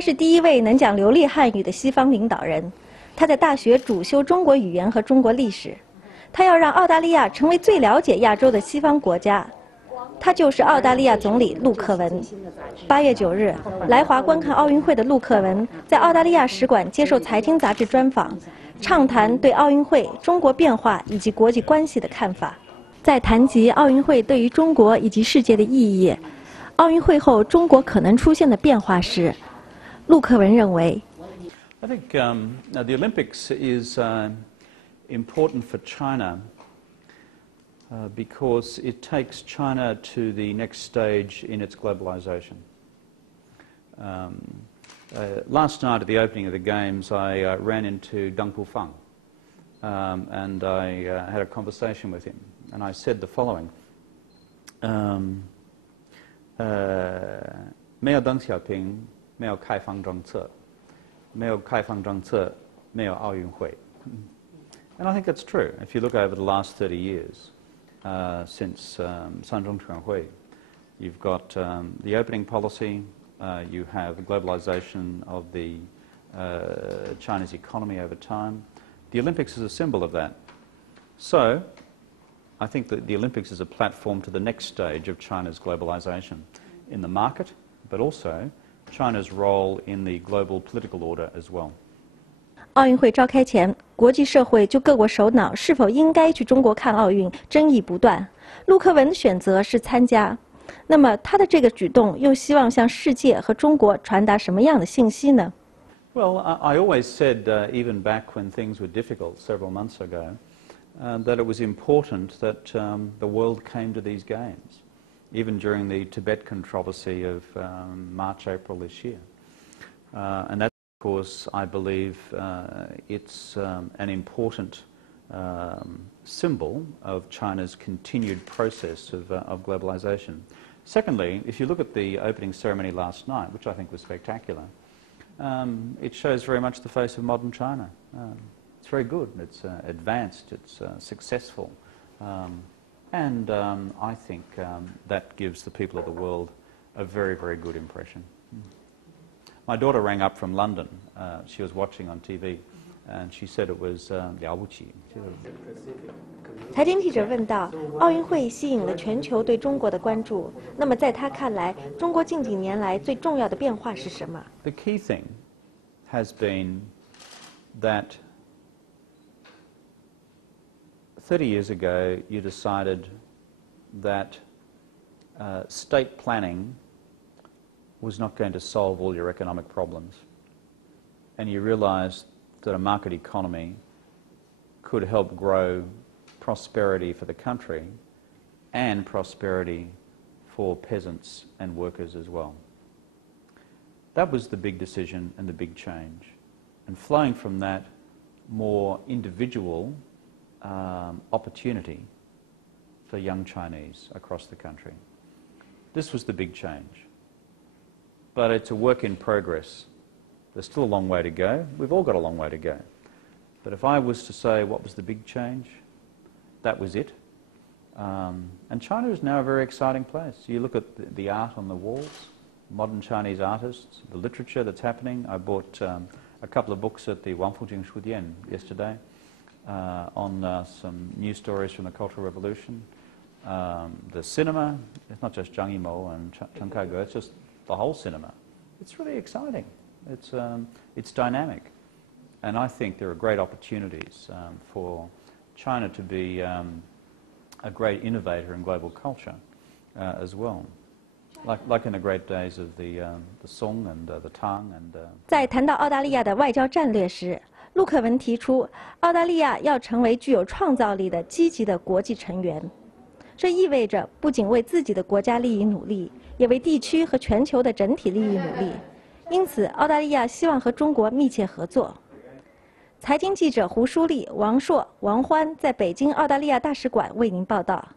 他是第一位能讲流利汉语的西方领导人。他在大学主修中国语言和中国历史。他要让澳大利亚成为最了解亚洲的西方国家。他就是澳大利亚总理陆克文。8月9日，来华观看奥运会的陆克文在澳大利亚使馆接受《财经》杂志专访，畅谈对奥运会、中国变化以及国际关系的看法。在谈及奥运会对于中国以及世界的意义，奥运会后中国可能出现的变化时，陆克文认为 I think the Olympics is important for China because it takes China to the next stage in its globalization. Last night at the opening of the Games, I ran into Deng Pufang and I had a conversation with him. And I said the following, 没有邓小平，没有开放政策，没有开放政策，没有奥运会。And I think that's true. If you look over the last 30 years since Sanzhong Hui, you've got the opening policy, you have the globalization of the Chinese economy over time. The Olympics is a symbol of that. So, I think that the Olympics is a platform to the next stage of China's globalization in the market, but also China's role in the global political order as well. 奥运会召开前，国际社会就各国首脑是否应该去中国看奥运争议不断。陆克文的选择是参加，那么他的这个举动又希望向世界和中国传达什么样的信息呢？ Well, I always said, even back when things were difficult several months ago, that it was important that the world came to these games, even during the Tibet controversy of March, April this year. And that, of course, I believe it's an important symbol of China's continued process of globalization. Secondly, if you look at the opening ceremony last night, which I think was spectacular, it shows very much the face of modern China. It's very good, it's advanced, it's successful, and I think that gives the people of the world a very, very good impression. My daughter rang up from London. She was watching on TV, and she said it was 了不起. 财经记者问到，奥运会吸引了全球对中国的关注，那么在他看来，中国近几年来最重要的变化是什么？ The key thing has been that 30 years ago you decided that state planning was not going to solve all your economic problems, and you realized that a market economy could help grow prosperity for the country and prosperity for peasants and workers as well. That was the big decision and the big change. And flowing from that, more individual opportunity for young Chinese across the country. This was the big change. But it's a work in progress. There's still a long way to go. We've all got a long way to go. But if I was to say what was the big change, that was it. And China is now a very exciting place. You look at the art on the walls, modern Chinese artists, the literature that's happening. I bought a couple of books at the Wangfujing Shudian yesterday on some news stories from the Cultural Revolution. The cinema, it's not just Zhang Yimou and Chen Kai-ge, it's just the whole cinema. It's really exciting. It's dynamic. And I think there are great opportunities for China to be a great innovator in global culture as well. Like in the great days of the Song and the Tang and. 在谈到澳大利亚的外交战略时，陆克文提出，澳大利亚要成为具有创造力的积极的国际成员。这意味着不仅为自己的国家利益努力，也为地区和全球的整体利益努力。因此，澳大利亚希望和中国密切合作。财经记者胡舒丽、王硕、王欢在北京澳大利亚大使馆为您报道。